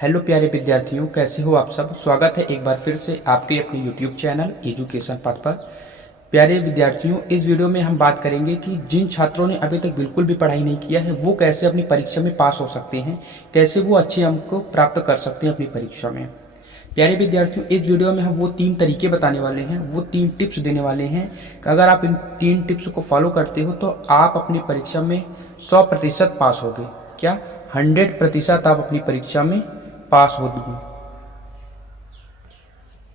Hello प्यारे विद्यार्थियों, कैसे हो आप सब। स्वागत है एक बार फिर से आपके अपने यूट्यूब चैनल एजुकेशन पाथ पर। प्यारे विद्यार्थियों, इस वीडियो में हम बात करेंगे कि जिन छात्रों ने अभी तक बिल्कुल भी पढ़ाई नहीं किया है वो कैसे अपनी परीक्षा में पास हो सकते हैं, कैसे वो अच्छे अंक को प्राप्त कर सकते हैं अपनी परीक्षा में। प्यारे विद्यार्थियों, इस वीडियो में हम वो 3 तरीके बताने वाले हैं, वो 3 टिप्स देने वाले हैं कि अगर आप इन 3 टिप्स को फॉलो करते हो तो आप अपनी परीक्षा में 100% पास होगे। क्या 100% आप अपनी परीक्षा में पास हो दिए।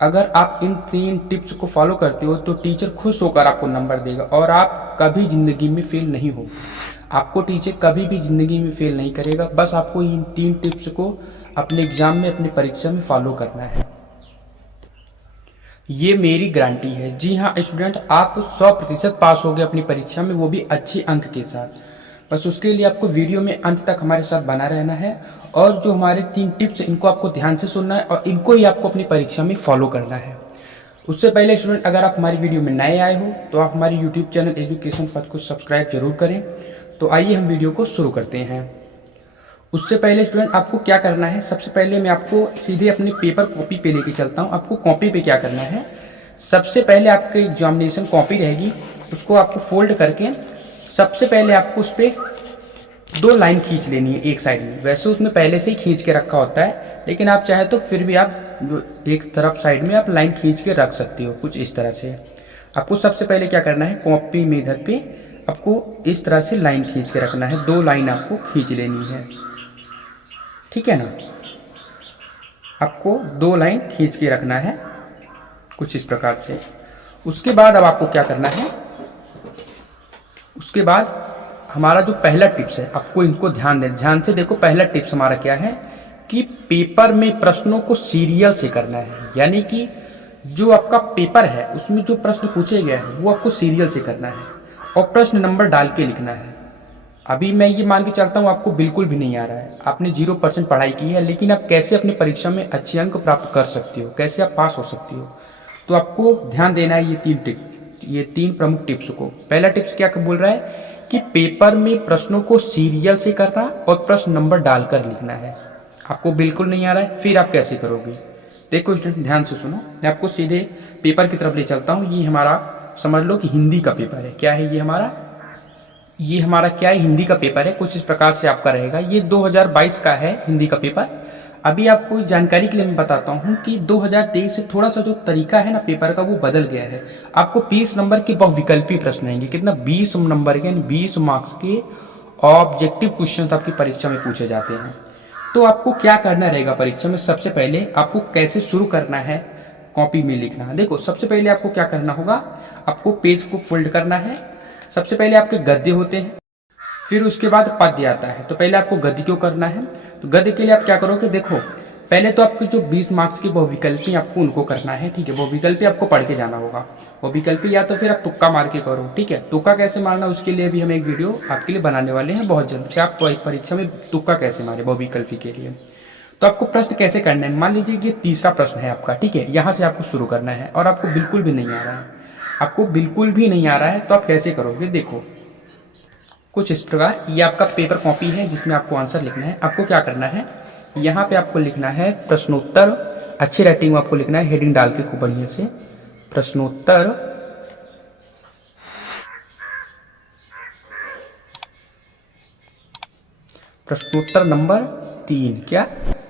अगर आप इन 3 टिप्स को फॉलो करते हो तो टीचर खुश होकर आपको नंबर देगा और आप कभी जिंदगी में फेल नहीं हो। आपको टीचर कभी भी जिंदगी में फेल नहीं करेगा। बस आपको इन 3 टिप्स को अपने एग्जाम में, अपनी परीक्षा में फॉलो करना है। ये मेरी गारंटी है। जी हाँ स्टूडेंट, आप 100% पास होगे अपनी परीक्षा में, वो भी अच्छे अंक के साथ। बस उसके लिए आपको वीडियो में अंत तक हमारे साथ बना रहना है और जो हमारे 3 टिप्स इनको आपको ध्यान से सुनना है और इनको ही आपको अपनी परीक्षा में फॉलो करना है। उससे पहले स्टूडेंट, अगर आप हमारी वीडियो में नए आए हो तो आप हमारे यूट्यूब चैनल एजुकेशन पाथ को सब्सक्राइब जरूर करें। तो आइए हम वीडियो को शुरू करते हैं। उससे पहले स्टूडेंट, आपको क्या करना है, सबसे पहले मैं आपको सीधे अपने पेपर कॉपी पे लेके चलता हूँ। आपको कॉपी पे क्या करना है, सबसे पहले आपकी एग्जामिनेशन कॉपी रहेगी, उसको आपको फोल्ड करके सबसे पहले आपको उस पर 2 लाइन खींच लेनी है एक साइड में। वैसे उसमें पहले से ही खींच के रखा होता है, लेकिन आप चाहे तो फिर भी आप एक तरफ साइड में आप लाइन खींच के रख सकते हो कुछ इस तरह से। आपको सबसे पहले क्या करना है, कॉपी में इधर पे आपको इस तरह से लाइन खींच के रखना है। 2 लाइन आपको खींच लेनी है, ठीक है ना। आपको 2 लाइन खींच के रखना है कुछ इस प्रकार से। उसके बाद अब आपको क्या करना है, उसके बाद हमारा जो पहला टिप्स है, आपको इनको ध्यान से देखो। पहला टिप्स हमारा क्या है कि पेपर में प्रश्नों को सीरियल से करना है। यानी कि जो आपका पेपर है उसमें जो प्रश्न पूछे गए हैं वो आपको सीरियल से करना है और प्रश्न नंबर डाल के लिखना है। अभी मैं ये मान के चलता हूँ आपको बिल्कुल भी नहीं आ रहा है, आपने 0% पढ़ाई की है, लेकिन आप कैसे अपनी परीक्षा में अच्छे अंक प्राप्त कर सकते हो, कैसे आप पास हो सकते हो। तो आपको ध्यान देना है ये 3 प्रमुख टिप्स को। पहला टिप्स क्या बोल रहा है कि पेपर में प्रश्नों को सीरियल से करना और प्रश्न नंबर डालकर लिखना है। आपको बिल्कुल नहीं आ रहा है, फिर आप कैसे करोगे। देखो स्टूडेंट, ध्यान से सुनो, मैं आपको सीधे पेपर की तरफ ले चलता हूँ। ये हमारा समझ लो कि हिंदी का पेपर है। क्या है ये हमारा क्या है, हिंदी का पेपर है। कुछ इस प्रकार से आपका रहेगा। ये 2022 का है हिंदी का पेपर। अभी आपको जानकारी के लिए मैं बताता हूँ कि 2023 से थोड़ा सा जो तरीका है ना पेपर का वो बदल गया है। आपको 20 नंबर के बहुविकल्पी प्रश्न आएंगे। कितना, 20 नंबर के, 20 मार्क्स के ऑब्जेक्टिव क्वेश्चन आपकी परीक्षा में पूछे जाते हैं। तो आपको क्या करना रहेगा परीक्षा में, सबसे पहले आपको कैसे शुरू करना है कॉपी में लिखना। देखो सबसे पहले आपको क्या करना होगा, आपको पेज को फोल्ड करना है। सबसे पहले आपके गद्य होते हैं, फिर उसके बाद पद्य आता है। तो पहले आपको गद्य क्यों करना है, तो गद्य के लिए आप क्या करोगे, देखो पहले तो आपके जो 20 मार्क्स की बहुविकल्पी आपको उनको करना है, ठीक है। बहुविकल्पी आपको पढ़ के जाना होगा। बहुविकल्पी या तो फिर आप तुक्का मार के करो, ठीक है। तुक्का कैसे मारना, उसके लिए भी हम एक वीडियो आपके लिए बनाने वाले हैं बहुत जल्द कि आप परीक्षा में तुक्का कैसे मारे बहुविकल्पी के लिए। तो आपको प्रश्न कैसे करना है, मान लीजिए कि तीसरा प्रश्न है आपका, ठीक है। यहाँ से आपको शुरू करना है और आपको बिल्कुल भी नहीं आ रहा है, आपको बिल्कुल भी नहीं आ रहा है, तो आप कैसे करोगे। देखो कुछ इस प्रकार, ये आपका पेपर कॉपी है जिसमें आपको आंसर लिखना है। आपको क्या करना है, यहाँ पे आपको लिखना है प्रश्नोत्तर। अच्छी राइटिंग में आपको लिखना है, हेडिंग डाल के खूब बढ़िया से, प्रश्नोत्तर प्रश्नोत्तर नंबर 3। क्या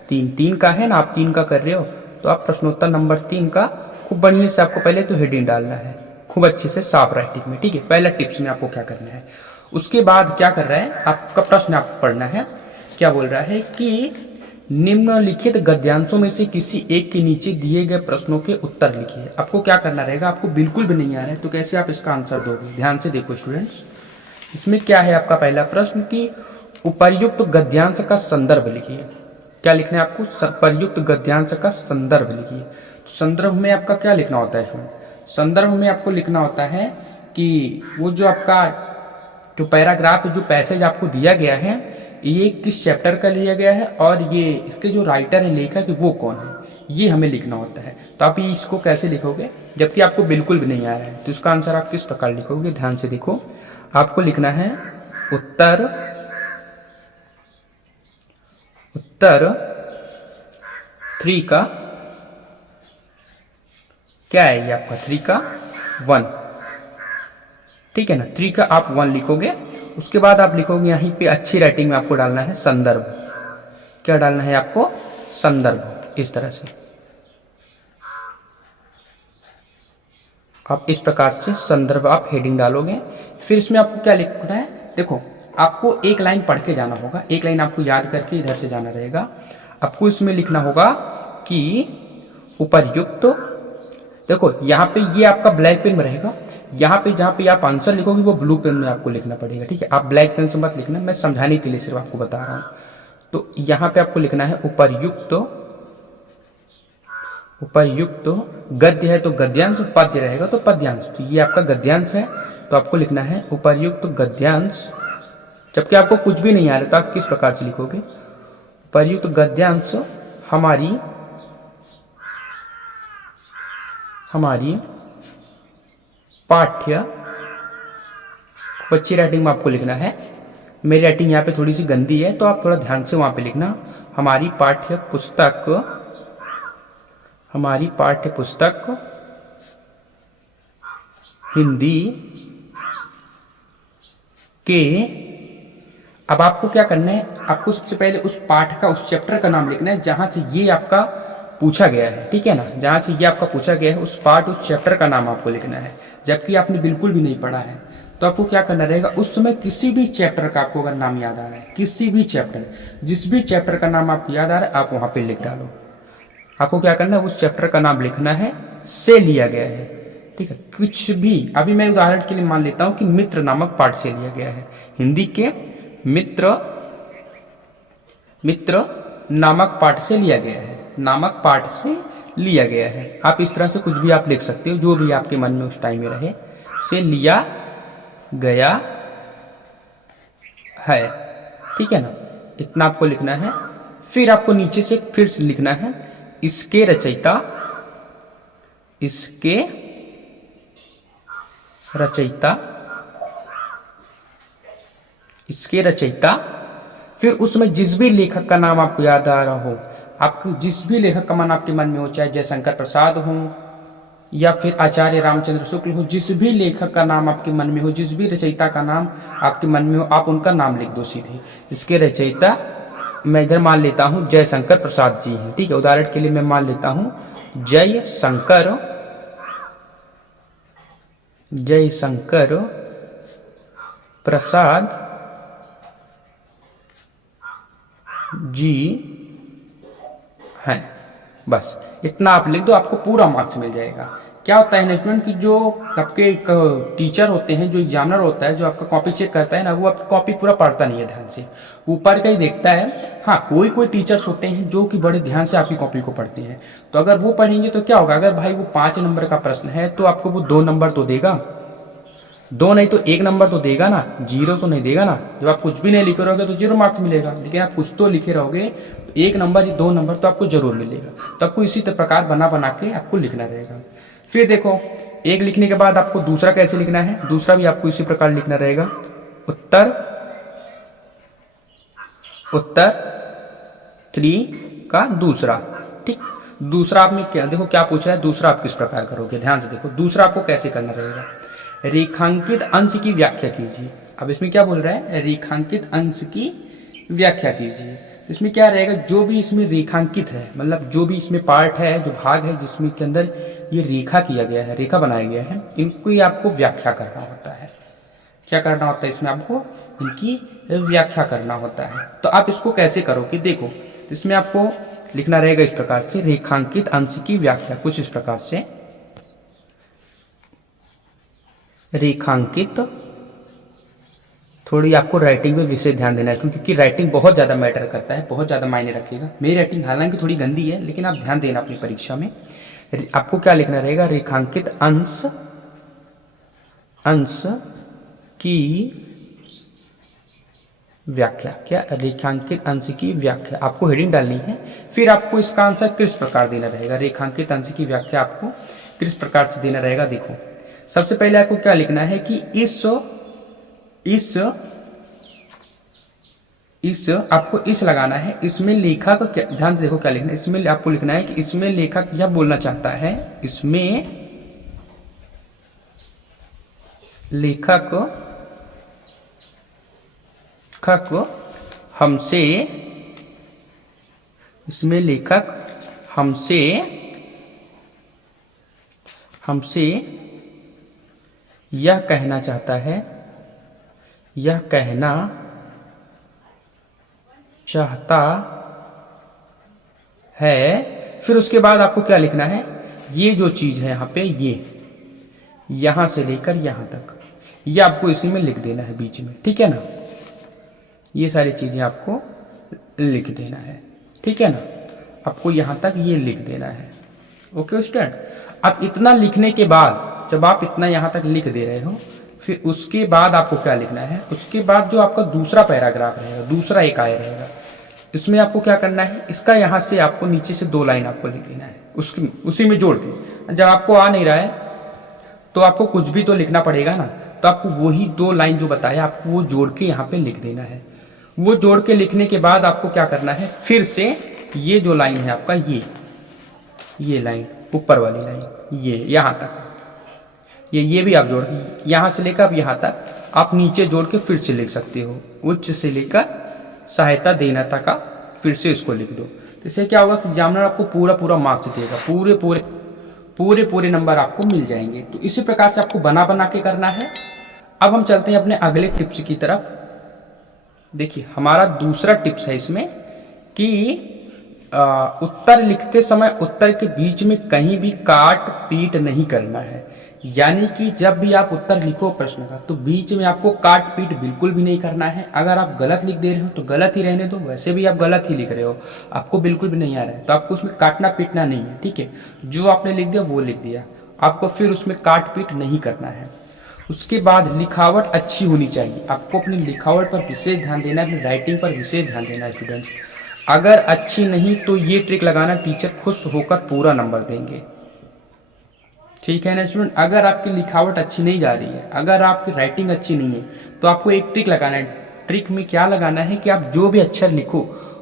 3 का है ना, आप 3 का कर रहे हो तो आप प्रश्नोत्तर नंबर 3 का खूब बढ़िया से आपको पहले तो हेडिंग डालना है खूब अच्छे से साफ राइटिंग में, ठीक है। पहला टिप्स में आपको क्या करना है। उसके बाद क्या कर रहा है, आपका प्रश्न आपको पढ़ना है। क्या बोल रहा है कि निम्नलिखित गद्यांशों में से किसी एक के नीचे दिए गए प्रश्नों के उत्तर लिखिए। आपको क्या करना रहेगा, आपको बिल्कुल भी नहीं आ रहा है तो कैसे आप इसका आंसर दोगे। ध्यान से देखो स्टूडेंट्स, इसमें क्या है आपका पहला प्रश्न कि उपर्युक्त गद्यांश का संदर्भ लिखिए। क्या लिखना है आपको, उपर्युक्त गद्यांश का संदर्भ लिखिए। तो संदर्भ में आपका क्या लिखना होता है स्टूडेंट, संदर्भ में आपको लिखना होता है कि वो जो आपका जो पैराग्राफ, जो पैसेज आपको दिया गया है ये किस चैप्टर का लिया गया है और ये इसके जो राइटर है, लेखक वो कौन है, ये हमें लिखना होता है। तो आप इसको कैसे लिखोगे जबकि आपको बिल्कुल भी नहीं आ रहा है, तो इसका आंसर आप किस प्रकार लिखोगे। ध्यान से देखो, आपको लिखना है उत्तर 3 का क्या है, ये आपका 3 का 1, ठीक है ना। 3 का आप 1 लिखोगे, उसके बाद आप लिखोगे यहीं पे अच्छी राइटिंग में आपको डालना है संदर्भ। क्या डालना है आपको, संदर्भ। इस तरह से आप इस प्रकार से संदर्भ आप हेडिंग डालोगे। फिर इसमें आपको क्या लिखना है, देखो आपको एक लाइन पढ़ के जाना होगा, एक लाइन आपको याद करके इधर से जाना रहेगा। आपको इसमें लिखना होगा कि उपर्युक्त, देखो यहाँ पे ये आपका ब्लैक पेन में रहेगा, यहाँ पे जहाँ पे आप आंसर लिखोगे वो ब्लू पेन में आपको लिखना पड़ेगा, ठीक है। आप ब्लैक पेन से मत लिखना, मैं समझाने के लिए सिर्फ आपको बता रहा हूँ। तो यहाँ पे आपको लिखना है उपर्युक्त, उपर्युक्त गद्य है तो गद्यांश, पद्य रहेगा तो पद्यांश। तो ये आपका गद्यांश है, तो आपको लिखना है उपर्युक्त गद्यांश। जबकि आपको कुछ भी नहीं आ रहा तो आप किस प्रकार से लिखोगे, उपर्युक्त गद्यांश हमारी पाठ्य, अच्छी राइटिंग में आपको लिखना है। मेरी राइटिंग यहाँ पे थोड़ी सी गंदी है तो आप थोड़ा ध्यान से वहां पे लिखना। हमारी पाठ्य पुस्तक, हमारी पाठ्य पुस्तक हिंदी के, अब आपको क्या करना है, आपको सबसे पहले उस पाठ का, उस चैप्टर का नाम लिखना है जहां से ये आपका पूछा गया है, ठीक है ना। जहां से ये आपका पूछा गया है उस पाठ, उस चैप्टर का नाम आपको लिखना है। जबकि आपने बिल्कुल भी नहीं पढ़ा है तो आपको क्या करना रहेगा, उस समय किसी भी चैप्टर का आपको अगर नाम याद आ रहा है, किसी भी चैप्टर, जिस भी चैप्टर का नाम आपको याद आ रहा है आप वहां पे लिख डालो। आपको क्या करना है, उस चैप्टर का नाम लिखना है, से लिया गया है, ठीक है। कुछ भी, अभी मैं उदाहरण के लिए मान लेता हूं कि मित्र नामक पाठ से लिया गया है, हिंदी के मित्र, मित्र नामक पाठ से लिया गया है, नामक पाठ से लिया गया है। आप इस तरह से कुछ भी आप लिख सकते हो, जो भी आपके मन में उस टाइम में रहे, से लिया गया है, ठीक है ना। इतना आपको लिखना है। फिर आपको नीचे से फिर से लिखना है, इसके रचयिता, इसके रचयिता, इसके रचयिता। फिर उसमें जिस भी लेखक का नाम आपको याद आ रहा हो, आपको जिस भी लेखक का नाम आपके मन में हो, चाहे जयशंकर प्रसाद हो या फिर आचार्य रामचंद्र शुक्ल हो, जिस भी लेखक का नाम आपके मन में हो, जिस भी रचयिता का नाम आपके मन में हो, आप उनका नाम लिख दो सीधे। इसके रचयिता मैं इधर मान लेता हूं जयशंकर प्रसाद जी हैं, ठीक है। उदाहरण के लिए मैं मान लेता हूं जयशंकर, जयशंकर प्रसाद जी हैं। बस इतना आप लिख दो, आपको पूरा मार्क्स मिल जाएगा। क्या होता है स्टूडेंट कि जो आपके टीचर होते हैं, जो एग्जामिनर होता है, जो आपका कॉपी चेक करता है ना, वो आपकी कॉपी पूरा पढ़ता नहीं है ध्यान से, ऊपर का ही देखता है। हाँ, कोई कोई टीचर्स होते हैं जो कि बड़े ध्यान से आपकी कॉपी को पढ़ते हैं। तो अगर वो पढ़ेंगे तो क्या होगा, अगर भाई वो 5 नंबर का प्रश्न है तो आपको वो 2 नंबर तो देगा, 2 नहीं तो 1 नंबर तो देगा ना, 0 तो नहीं देगा ना। जब आप कुछ भी नहीं लिखे रहोगे तो 0 मार्क्स मिलेगा, लेकिन आप कुछ तो लिखे रहोगे तो 1 नंबर या 2 नंबर तो आपको जरूर मिलेगा। तो आपको इसी प्रकार बना बना के आपको लिखना रहेगा। फिर देखो, एक लिखने के बाद आपको दूसरा कैसे लिखना है, दूसरा भी आपको इसी प्रकार लिखना रहेगा। उत्तर, उत्तर 3 का दूसरा, ठीक। दूसरा आपने क्या, देखो क्या पूछा है, दूसरा आप किस प्रकार करोगे, ध्यान से देखो। दूसरा आपको कैसे करना रहेगा, रेखांकित अंश की व्याख्या कीजिए। अब इसमें क्या बोल रहा है, रेखांकित अंश की व्याख्या कीजिए। इसमें क्या रहेगा, जो भी इसमें रेखांकित है, मतलब जो भी इसमें पार्ट है, जो भाग है जिसमें के अंदर ये रेखा किया गया है, रेखा बनाया गया है, इनको ही आपको व्याख्या करना होता है। क्या करना होता है इसमें, आपको इनकी व्याख्या करना होता है। तो आप इसको कैसे करोगे, देखो इसमें आपको लिखना रहेगा इस प्रकार से, रेखांकित अंश की व्याख्या कुछ इस प्रकार से, रेखांकित। थोड़ी आपको राइटिंग में विशेष ध्यान देना है क्योंकि राइटिंग बहुत ज्यादा मैटर करता है, बहुत ज्यादा मायने रखेगा। मेरी राइटिंग हालांकि थोड़ी गंदी है, लेकिन आप ध्यान देना अपनी परीक्षा में। आपको क्या लिखना रहेगा, रेखांकित अंश, अंश की व्याख्या। क्या, रेखांकित अंश की व्याख्या, आपको हेडिंग डालनी है। फिर आपको इसका आंसर किस प्रकार देना रहेगा, रेखांकित अंश की व्याख्या आपको किस प्रकार से देना रहेगा। देखो सबसे पहले आपको क्या लिखना है कि इस इस आपको इस लगाना है। इसमें लेखक क्या, ध्यान से देखो क्या लिखना है, इसमें आपको लिखना है कि इसमें लेखक यह बोलना चाहता है, इसमें लेखक हमसे, इसमें लेखक हमसे यह कहना चाहता है, यह कहना चाहता है। फिर उसके बाद आपको क्या लिखना है, ये जो चीज है यहाँ पे, ये यहां से लेकर यहां तक, ये आपको इसी में लिख देना है बीच में, ठीक है ना। ये सारी चीजें आपको लिख देना है, ठीक है ना। आपको यहां तक ये लिख देना है। ओके स्टूडेंट, अब इतना लिखने के बाद, जब आप इतना यहां तक लिख दे रहे हो, फिर उसके बाद आपको क्या लिखना है, उसके बाद जो आपका दूसरा पैराग्राफ रहेगा, दूसरा एक आया रहेगा, इसमें आपको क्या करना है, इसका यहां से आपको नीचे से 2 लाइन आपको लिख देना है, उसी में जोड़ के। जब आपको आ नहीं रहा है तो आपको कुछ भी तो लिखना पड़ेगा ना, तो आपको वही 2 लाइन जो बताया आपको वो जोड़ के यहाँ पे लिख देना है। वो जोड़ के लिखने के बाद आपको क्या करना है, फिर से ये जो लाइन है आपका, ये लाइन ऊपर वाली लाइन, ये यहाँ तक, ये भी आप जोड़, यहाँ से लेकर आप यहाँ तक आप नीचे जोड़ के फिर से लिख सकते हो, उच्च से लेकर सहायता देना तक आप फिर से इसको लिख दो। इससे क्या होगा कि एग्जामिनर आपको पूरा मार्क्स देगा, पूरे नंबर आपको मिल जाएंगे। तो इसी प्रकार से आपको बना के करना है। अब हम चलते हैं अपने अगले टिप्स की तरफ। देखिए हमारा दूसरा टिप्स है इसमें कि उत्तर लिखते समय उत्तर के बीच में कहीं भी काट पीट नहीं करना है। यानी कि जब भी आप उत्तर लिखो प्रश्न का, तो बीच में आपको काट पीट बिल्कुल भी नहीं करना है। अगर आप गलत लिख दे रहे हो तो गलत ही रहने दो, वैसे भी आप गलत ही लिख रहे हो, आपको बिल्कुल भी नहीं आ रहा है, तो आपको उसमें काटना पीटना नहीं है, ठीक है। जो आपने लिख दिया वो लिख दिया, आपको फिर उसमें काट पीट नहीं करना है। उसके बाद लिखावट अच्छी होनी चाहिए। आपको अपनी लिखावट पर विशेष ध्यान देना है, अपनी राइटिंग पर विशेष ध्यान देना है स्टूडेंट। अगर अच्छी नहीं तो ये ट्रिक लगाना, टीचर खुश होकर पूरा नंबर देंगे, ठीक है ना स्टूडेंट। अगर आपकी लिखावट अच्छी नहीं जा रही है, अगर आपकी राइटिंग अच्छी नहीं है, तो आपको एक ट्रिक लगाना है। ट्रिक में क्या लगाना है कि आप जो भी अक्षर लिखो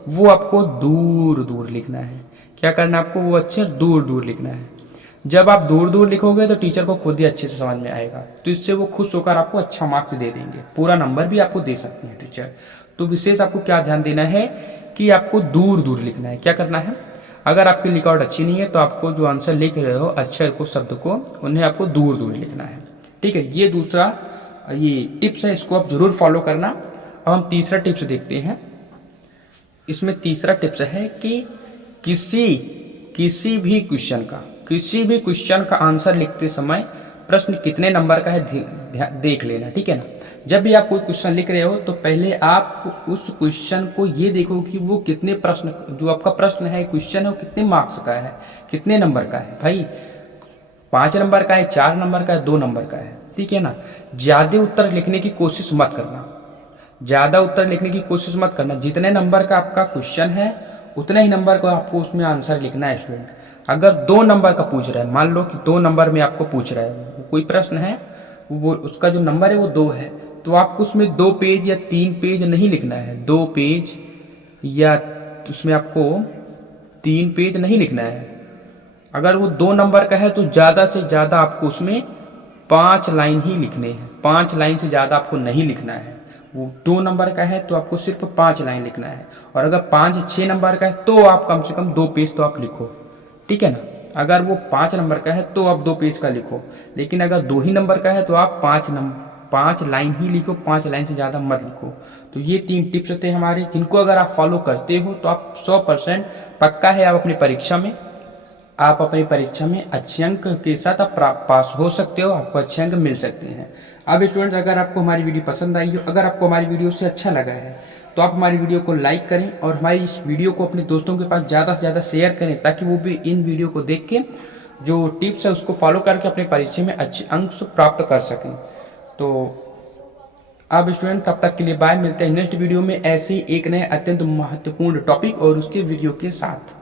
वो आपको दूर दूर लिखना है। क्या करना है आपको, वो अक्षर दूर दूर लिखना है। जब आप दूर दूर लिखोगे तो टीचर को खुद ही अच्छे से समझ में आएगा, तो इससे वो खुश होकर आपको अच्छा मार्क्स दे देंगे, पूरा नंबर भी आपको दे सकते हैं टीचर। तो विशेष आपको क्या ध्यान देना है कि आपको दूर दूर लिखना है। क्या करना है, अगर आपकी लिखावट अच्छी नहीं है तो आपको जो आंसर लिख रहे हो अक्षर को, शब्द को, उन्हें आपको दूर दूर लिखना है, ठीक है। ये दूसरा ये टिप्स है, इसको आप जरूर फॉलो करना। अब हम तीसरा टिप्स देखते हैं। इसमें तीसरा टिप्स है कि किसी भी क्वेश्चन का आंसर लिखते समय प्रश्न कितने नंबर का है देख लेना, ठीक है ना। जब भी आप कोई क्वेश्चन लिख रहे हो तो पहले आप उस क्वेश्चन को ये देखो कि वो कितने प्रश्न, जो आपका प्रश्न है, क्वेश्चन है, वो कितने मार्क्स का है, कितने नंबर का है। भाई 5 नंबर का है, 4 नंबर का है, 2 नंबर का है, ठीक है ना। ज्यादा उत्तर लिखने की कोशिश मत करना, जितने नंबर का आपका क्वेश्चन है उतने ही नंबर को आपको उसमें आंसर लिखना है स्टूडेंट। अगर 2 नंबर का पूछ रहा है, मान लो कि 2 नंबर में आपको पूछ रहा है कोई प्रश्न है, वो उसका जो नंबर है वो 2 है, तो आपको उसमें 2 पेज या 3 पेज नहीं लिखना है, 2 पेज या उसमें आपको 3 पेज नहीं लिखना है। अगर वो 2 नंबर का है तो ज्यादा से ज्यादा आपको उसमें 5 लाइन ही लिखने हैं, 5 लाइन से ज्यादा आपको नहीं लिखना है। वो 2 नंबर का है तो आपको सिर्फ 5 लाइन लिखना है, और अगर 5-6 नंबर का है तो आप कम से कम 2 पेज तो आप लिखो, ठीक है ना। अगर वो 5 नंबर का है तो आप 2 पेज का लिखो, लेकिन अगर 2 ही नंबर का है तो आप 5 लाइन ही लिखो, 5 लाइन से ज्यादा मत लिखो। तो ये 3 टिप्स थे हमारे, जिनको अगर आप फॉलो करते हो तो आप 100% पक्का है आप अपनी परीक्षा में अच्छे अंक के साथ आप पास हो सकते हो, आपको अच्छे अंक मिल सकते हैं। अब स्टूडेंट्स, अगर आपको हमारी वीडियो पसंद आई हो, अगर आपको हमारी वीडियो से अच्छा लगा है, तो आप हमारी वीडियो को लाइक करें और हमारी इस वीडियो को अपने दोस्तों के पास ज़्यादा से ज़्यादा शेयर करें, ताकि वो भी इन वीडियो को देख के जो टिप्स है उसको फॉलो करके अपने परीक्षा में अच्छे अंक प्राप्त कर सकें। तो अब स्टूडेंट, तब तक के लिए बाय, मिलते हैं नेक्स्ट वीडियो में ऐसे एक नए अत्यंत महत्वपूर्ण टॉपिक और उसके वीडियो के साथ।